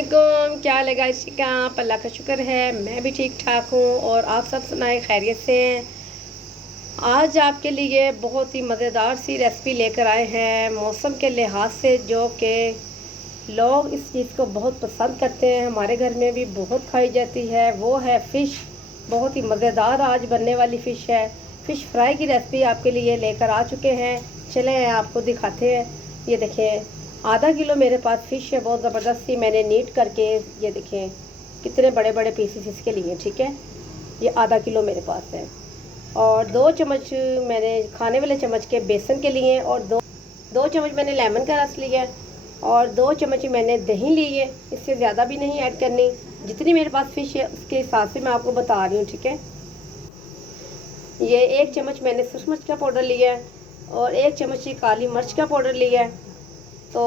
अस्सलामुअलैकुम। क्या हाल है गाइस? ठीक है आप? अल्लाह का शुक्र है मैं भी ठीक ठाक हूँ और आप सब सुनाए खैरियत से हैं। आज आपके लिए बहुत ही मज़ेदार सी रेसिपी लेकर आए हैं मौसम के लिहाज से, जो कि लोग इस चीज़ को बहुत पसंद करते हैं, हमारे घर में भी बहुत खाई जाती है। वो है फ़िश। बहुत ही मज़ेदार आज बनने वाली फ़िश है। फ़िश फ्राई की रेसिपी आपके लिए लेकर आ चुके हैं। चलें आपको दिखाते हैं। ये देखें, आधा किलो मेरे पास फ़िश है, बहुत ज़बरदस्त सी मैंने नीट करके, ये देखें कितने बड़े बड़े पीसेस इसके लिए। ठीक है, ये आधा किलो मेरे पास है। और 2 चम्मच मैंने खाने वाले चम्मच के बेसन के लिए, और दो चम्मच मैंने लेमन का रस लिया है, और 2 चम्मच मैंने दही ली है। इससे ज़्यादा भी नहीं ऐड करनी, जितनी मेरे पास फ़िश है उसके हिसाब से मैं आपको बता रही हूँ। ठीक है, ये 1 चम्मच मैंने सूरज मिर्च का पाउडर लिया है, और 1 चम्मच ही काली मिर्च का पाउडर लिया है। तो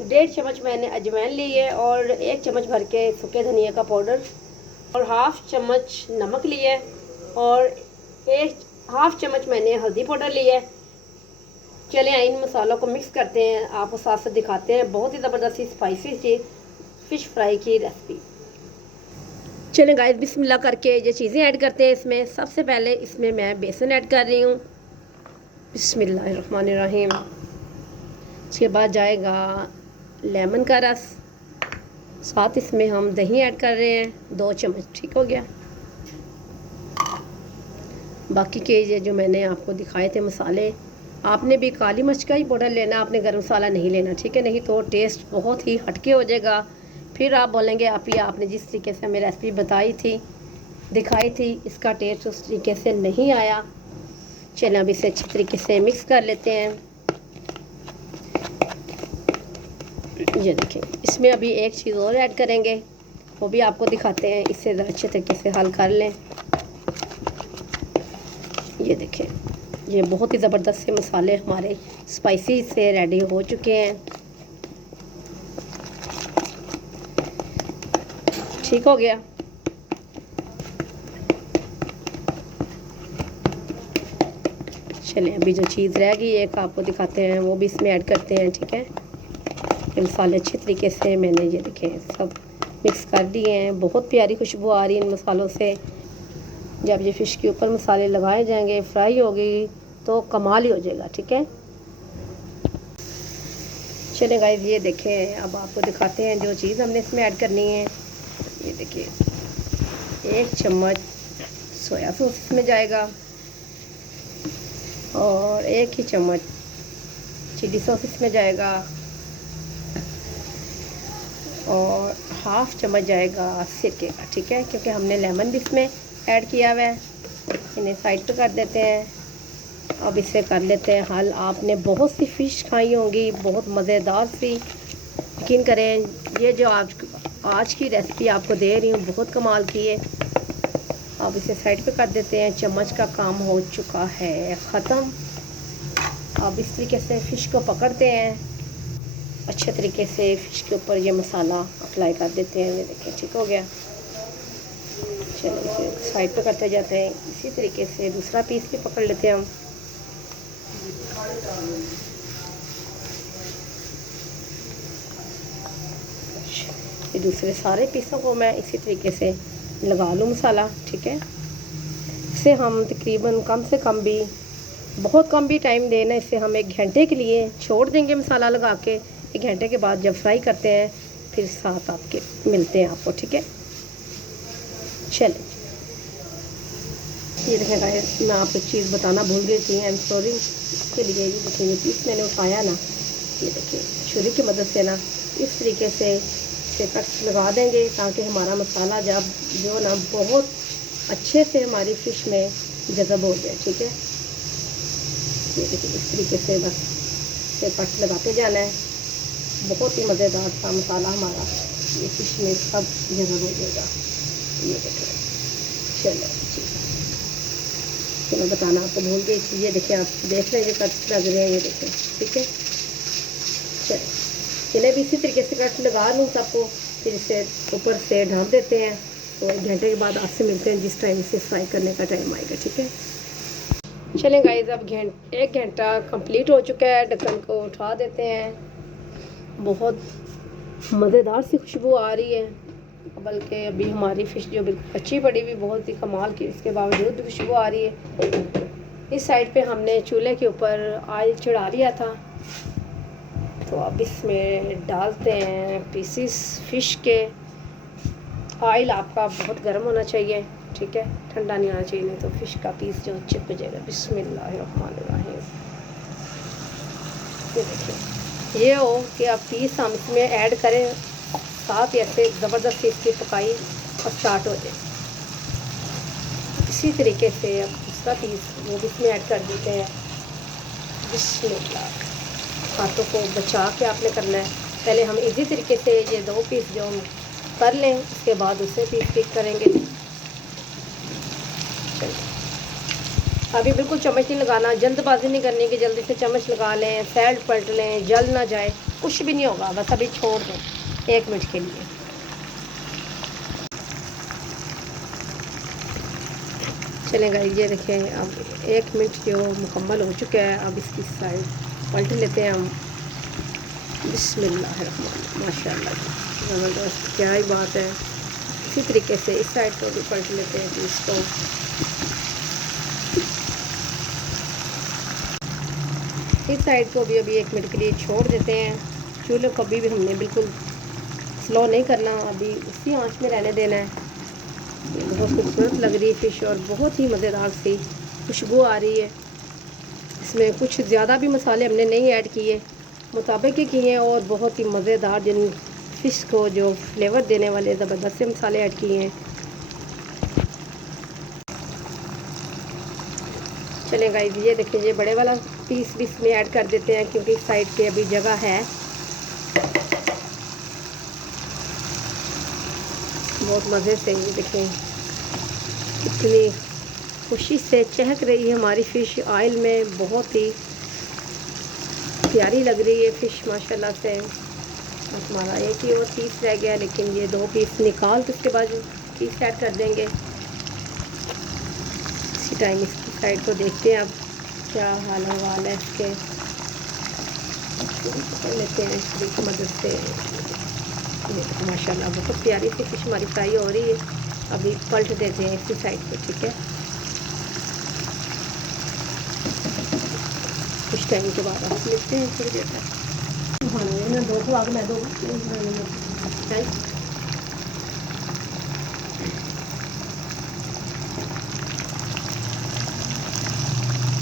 1.5 चम्मच मैंने अजवाइन ली है, और 1 चम्मच भर के सूखे धनिया का पाउडर, और हाफ़ चम्मच नमक लिया है, और हाफ़ चम्मच मैंने हल्दी पाउडर लिया है। चलें इन मसालों को मिक्स करते हैं, आपको साथ साथ दिखाते हैं बहुत ही ज़बरदस्त सी स्पाइसी सी फ़िश फ्राई की रेसिपी। चलें गाइस, बिस्मिल्लाह करके ये चीज़ें ऐड करते हैं इसमें। सबसे पहले इसमें मैं बेसन ऐड कर रही हूँ, बिस्मिल्लाहिर्रहमानिर्रहीम। उसके बाद जाएगा लेमन का रस, साथ इसमें हम दही ऐड कर रहे हैं 2 चम्मच। ठीक हो गया। बाकी के ये जो मैंने आपको दिखाए थे मसाले, आपने भी काली मिर्च का ही पाउडर लेना, आपने गर्म मसाला नहीं लेना। ठीक है, नहीं तो टेस्ट बहुत ही हटके हो जाएगा। फिर आप बोलेंगे आपने जिस तरीके से हमें रेसिपी बताई थी, दिखाई थी, इसका टेस्ट उस तरीके से नहीं आया। चलें अब इसे अच्छी तरीके से मिक्स कर लेते हैं। ये देखें, इसमें अभी एक चीज़ और ऐड करेंगे, वो भी आपको दिखाते हैं। इससे अच्छे तरीके से हल कर लें। ये देखें, ये बहुत ही ज़बरदस्त से मसाले हमारे स्पाइसी से रेडी हो चुके हैं। ठीक हो गया। चलें अभी जो चीज़ रह गई एक आपको दिखाते हैं, वो भी इसमें ऐड करते हैं। ठीक है, ये मसाले अच्छे तरीके से मैंने ये देखें सब मिक्स कर दिए हैं। बहुत प्यारी खुशबू आ रही है इन मसालों से। जब ये फ़िश के ऊपर मसाले लगाए जाएंगे, फ्राई होगी, तो कमाल ही हो जाएगा। ठीक है, चलें गाइस, ये देखें अब आपको दिखाते हैं जो चीज़ हमने इसमें ऐड करनी है। ये देखिए, 1 चम्मच सोया सॉस इसमें जाएगा, और 1 ही चम्मच चिली सॉस इसमें जाएगा, और हाफ़ चम्मच जाएगा सिरके का। ठीक है, क्योंकि हमने लेमन भी इसमें ऐड किया हुआ है। इन्हें साइड पे कर देते हैं। अब इसे कर लेते हैं हल। आपने बहुत सी फ़िश खाई होंगी, बहुत मज़ेदार सी। यकीन करें, ये जो आज की रेसिपी आपको दे रही हूँ बहुत कमाल की है। अब इसे साइड पे कर देते हैं। चम्मच का काम हो चुका है ख़त्म। अब इस तरीके से फ़िश को पकड़ते हैं, अच्छे तरीके से फ़िश के ऊपर ये मसाला अप्लाई कर देते हैं। ये देखें, ठीक हो गया। चलो इसे साइड पे करते जाते हैं। इसी तरीके से दूसरा पीस भी पकड़ लेते हैं हम। ये दूसरे सारे पीसों को मैं इसी तरीके से लगा लूँ मसाला। ठीक है, इसे हम तकरीबन कम से कम भी, बहुत कम भी टाइम देना, इसे हम 1 घंटे के लिए छोड़ देंगे मसाला लगा के। 1 घंटे के बाद जब फ्राई करते हैं फिर साथ आपके मिलते हैं आपको। ठीक है, चलें। ये देखें गाइस, मैं आपको एक चीज़ बताना भूल गई थी, आई एम सॉरी इसके लिए। ये देखिए, ये पीस मैंने उठाया ना, ये देखिए छुरी की मदद से ना इस तरीके से इसे कट लगा देंगे, ताकि हमारा मसाला जब जो ना बहुत अच्छे से हमारी फ़िश में जज़ब हो जाए। ठीक है, ये देखिए इस तरीके से बस इसे कट लगाते जाना है। बहुत ही मज़ेदार सा मसाला हमारा ये फ़िश में सब जज़ब हो जाएगा। ये देखिए, चलो जी, तो मैं बताना आपको भूल गई थी। ये देखिए, आप देख रहे हैं कट लग रहे हैं, ये देखें। ठीक है, चलिए भी इसी तरीके से कट लगा लूँ सबको, फिर इसे ऊपर से ढक देते हैं। तो 1 घंटे के बाद आपसे मिलते हैं जिस टाइम इसे फ्राई करने का टाइम आएगा। ठीक है, चलें गाइस, अब 1 घंटा कंप्लीट हो चुका है। ढक्कन को उठा देते हैं। बहुत मज़ेदार सी खुशबू आ रही है। बल्कि अभी हमारी फ़िश जो बिल्कुल कच्ची पड़ी हुई बहुत ही कमाल की, इसके बावजूद भी खुशबू आ रही है। इस साइड पे हमने चूल्हे के ऊपर ऑयल चढ़ा लिया था, तो अब इसमें डालते हैं पीसीस फ़िश के। ऑयल आपका बहुत गर्म होना चाहिए, ठीक है, ठंडा नहीं होना चाहिए, नहीं तो फ़िश का पीस जो चिपक जाएगा। बिस्मिल्लाहिर्रहमानिर्रहीम। ये देखिए, ये हो कि अब पीस हम इसमें ऐड करें, साथ ही ऐसे ज़बरदस्त इसकी पकाई और स्टार्ट हो जाए। इसी तरीके से अब दूसरा पीस वो भी इसमें ऐड कर देते हैं। बिस्मिल्लाह। हाथों को बचा के आपने करना है। पहले हम इजी तरीके से ये 2 पीस जो हम कर लें, उसके बाद दूसरे पीस पिक करेंगे। अभी बिल्कुल चम्मच नहीं लगाना, जल्दबाजी नहीं करनी कि जल्दी से चम्मच लगा लें, साइड पलट लें, जल ना जाए, कुछ भी नहीं होगा। बस अभी छोड़ दें 1 मिनट के लिए। चलेगा, ये देखें अब 1 मिनट जो मुकम्मल हो चुका है। अब इसकी साइड पलट लेते हैं हम। बिस्मिल्लाहिर्रहमानिर्रहीम। माशाल्लाह, ज़बरदस्त, क्या ही बात है। इसी तरीके से इस साइड को भी पलट लेते हैं पीस को। इस साइड को भी अभी 1 मिनट के लिए छोड़ देते हैं। चूल्हे को अभी भी हमने बिल्कुल स्लो नहीं करना, अभी इसी आंच में रहने देना है। ये बहुत खूबसूरत लग रही है फ़िश और बहुत ही मज़ेदार सी खुशबू आ रही है। इसमें कुछ ज़्यादा भी मसाले हमने नहीं ऐड किए, मुताबिक ही किए, और बहुत ही मज़ेदार जिन फ़िश को जो फ्लेवर देने वाले ज़बरदस्त से मसाले ऐड किए हैं। चलेगा, ये देखिए, ये बड़े वाला पीस भी इसमें ऐड कर देते हैं क्योंकि इस साइड पे अभी जगह है। बहुत मज़े से, ये देखें कितनी खुशी से चहक रही है हमारी फ़िश ऑयल में। बहुत ही प्यारी लग रही है फ़िश माशाल्लाह से। हमारा एक ही और पीस रह गया, लेकिन ये 2 पीस निकाल के उसके बाद पीस ऐड कर देंगे। इसी टाइम इसकी साइड को देखते हैं अब क्या हाल हवाल है इसके। पकड़ लेते हैं इसकी मदद से। माशाल्लाह बहुत प्यारी सी फिश हमारी फ्राई हो रही है। अभी पलट देते हैं इसी साइड पे, ठीक है। कुछ टाइम के बाद आप लेते हैं थोड़ी देर तक। हाँ, मैं 2 को आगे मैं 2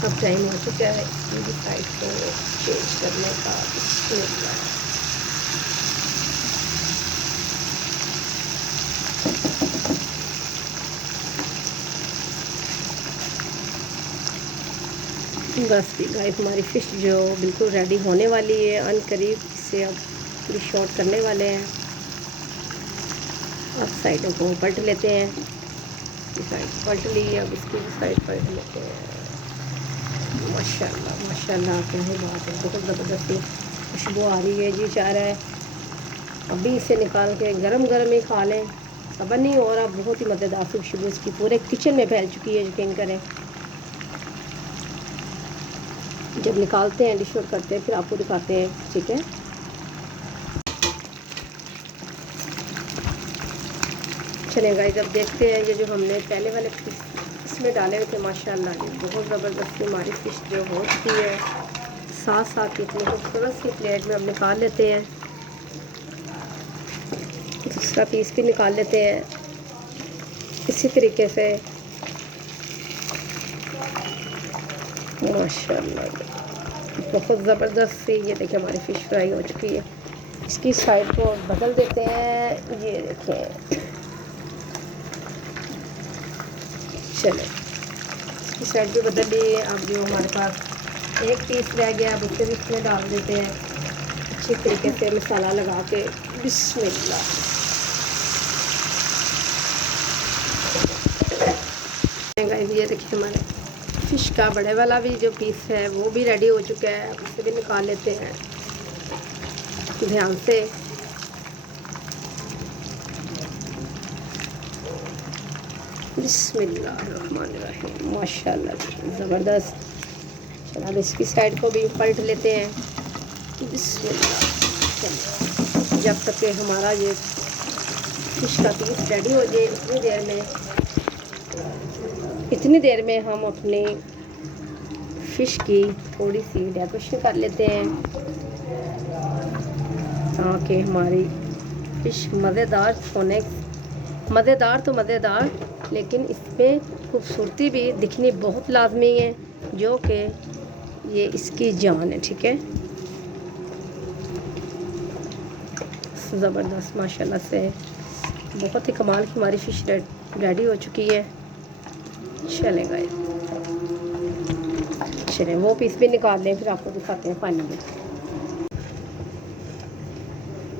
अब टाइम हो चुका है इसकी साइड को चेंज करने का। बस गाइस, हमारी फ़िश जो बिल्कुल रेडी होने वाली है, अनकरीब इसे अब पूरी शॉर्ट करने वाले हैं। अब साइडों को पलट लेते हैं। साइड पलट ली, अब इसकी भी साइड पलट लेते हैं। माशाल्लाह माशाल्लाह, क्या है बात है, बहुत ज़बरदस्त खुशबू आ रही है। जी चाह रहा है अभी इसे निकाल के गरम गरम ही खा लें, सब्र नहीं हो रहा। बहुत ही मज़ेदार खुशबू इसकी पूरे किचन में फैल चुकी है, यकीन करें। जब निकालते हैं, डिश आउट करते हैं, फिर आपको दिखाते हैं, ठीक है। चलेगा, जब देखते हैं ये जो हमने पहले वाले इसमें डाले हुए थे, माशाल्लाह ये बहुत ज़बरदस्त हमारी फ़िश जो हो चुकी है। साथ साथ इतनी खूबसूरत सी प्लेट में अब निकाल लेते हैं। दूसरा पीस भी निकाल लेते हैं इसी तरीके से। माशाल्लाह बहुत ज़बरदस्त सी, ये देखिए हमारी फ़िश फ्राई हो चुकी है। इसकी साइड को बदल देते हैं, ये देखें। चले, इसकी साइड भी बदल ली। अब जो हमारे पास एक पीस रह गया, अब उसे भी इसमें डाल देते हैं अच्छी तरीके से मसाला लगा के। बिस्मिल्लाह। ये देखिए हमारे फ़िश का बड़े वाला भी जो पीस है वो भी रेडी हो चुका है। अब उसे भी निकाल लेते हैं ध्यान से। बिस्मिल्लाहिर्रहमानिर्रहीम, माशाल्लाह ज़बरदस्त। चलो अब इसकी साइड को भी पलट लेते हैं। बिस्मिल्लाह। जब तक कि हमारा ये फिश का पीस रेडी हो जाए, इतनी देर में हम अपने फ़िश की थोड़ी सी डेकोरेशन कर लेते हैं ताकि हमारी फ़िश मज़ेदार तो मज़ेदार, लेकिन इसमें खूबसूरती भी दिखनी बहुत लाजमी है, जो कि ये इसकी जान है। ठीक है, ज़बरदस्त माशाल्लाह से बहुत ही कमाल की हमारी फ़िश रेडी हो चुकी है। चले गए, चलें वो पीस भी निकाल लें, फिर आपको दिखाते हैं पानी में।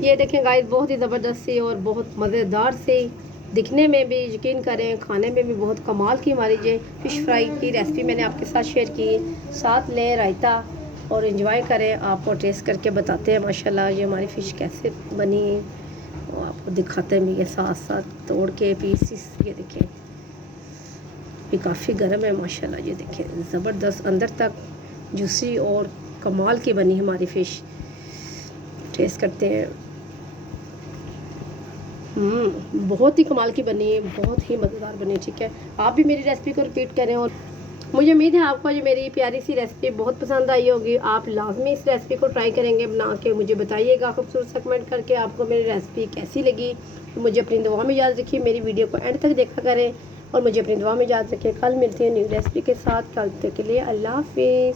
ये देखें गाइस, बहुत ही ज़बरदस्त सी और बहुत मज़ेदार सी, दिखने में भी, यकीन करें खाने में भी बहुत कमाल की हमारी ये फ़िश फ्राई की रेसिपी मैंने आपके साथ शेयर की। साथ लें रायता और एंजॉय करें। आपको टेस्ट करके बताते हैं माशाल्लाह ये हमारी फ़िश कैसे बनी, वो आपको दिखाते हैं भी ये साथ साथ तोड़ के पीस। ये देखें ये काफ़ी गर्म है माशाल्लाह। ये देखें ज़बरदस्त, अंदर तक जूसी और कमाल की बनी हमारी फ़िश। टेस्ट करते हैं। बहुत ही कमाल की बनी है, बहुत ही मज़ेदार बनी। ठीक है, आप भी मेरी रेसिपी को रिपीट करें और मुझे उम्मीद है आपको ये मेरी प्यारी सी रेसिपी बहुत पसंद आई होगी। आप लाजमी इस रेसिपी को ट्राई करेंगे बना के, मुझे बताइएगा खूबसूरत सा कमेंट करके आपको मेरी रेसिपी कैसी लगी। तो मुझे अपनी दुआ में याद रखिए, मेरी वीडियो को एंड तक देखा करें और मुझे अपनी दुआ में याद रखिए। कल मिलते हैं न्यू रेसिपी के साथ, कल तक के लिए अल्लाह हाफिज़।